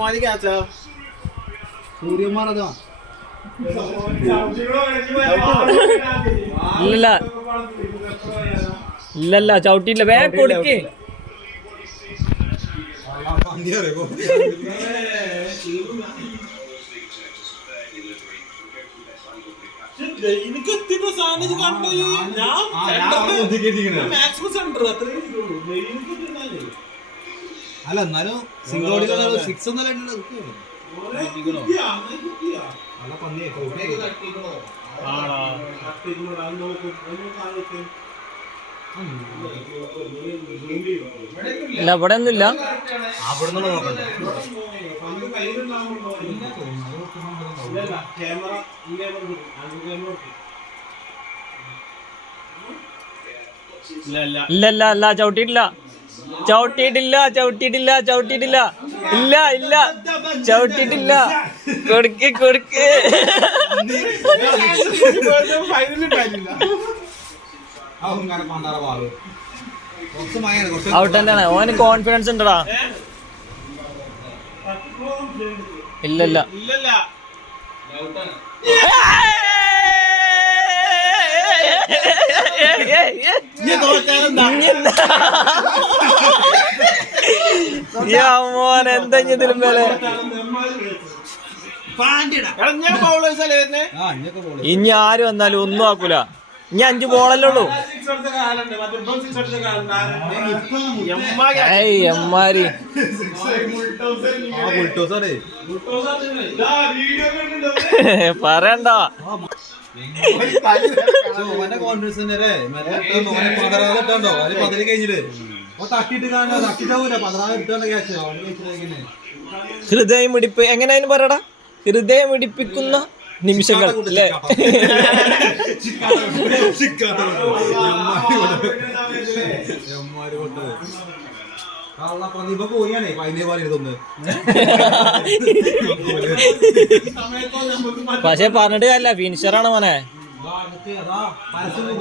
അമ്മാനി ക്യാച്ചാ സൂര്യന്മാരതാ. ഇല്ലല്ല ഇല്ലല്ല ചവിട്ടിയില്ല. വേ കൊടുക്ക്. എനിക്ക് എത്തിയിട്ട് സാധനം കണ്ടോ? ഞാൻ മാക്സിമം സെന്റർ അത്രയും എനിക്ക്. അല്ല എന്നാലും സിംഗിൾ ഓടിയിലുള്ള സിക്സ് ഒന്നല്ല. ഇല്ല ഇവിടെ ഒന്നുമില്ല അവിടെ നിന്ന് നോക്കണ്ട. ക്യാമറ ഇല്ല ഇല്ല ഇല്ല ചവിട്ടിയിട്ടില്ല. ചവിട്ടിയിട്ടില്ല ചവിട്ടിയിട്ടില്ല ചവിട്ടിയിട്ടില്ല. ഇല്ല ഇല്ല. ചവിട്ടിയിട്ടില്ല. കൊടുക്ക് കൊടുക്ക്. ഔട്ട് തന്നെയാണ് ഓന് കോൺഫിഡൻസ് ഉണ്ടടാ. ഇല്ല ഇല്ല ഇല്ലല്ല മോൻ എന്താ ഇതിലും ഇനി ആര് വന്നാലും ഒന്നും ആക്കൂല. ഇനി അഞ്ചു ബോളല്ലേ ഉള്ളൂ. ഏയ് എമ്മാരി. പറയണ്ട. കോൺഫിഡൻസ് തന്നെ അതിന് പതിൽ കഴിഞ്ഞിട്ട്. ഹൃദയം ഇടിപ്പ്. എങ്ങനെയാണ് പറയടാ? ഹൃദയം ഇടിപ്പിക്കുന്ന നിമിഷങ്ങൾ അല്ലേ? പതിനേ പക്ഷെ പറഞ്ഞിട്ട് അല്ല ഫിനിഷറാണ് മോനെ. പരസ്യം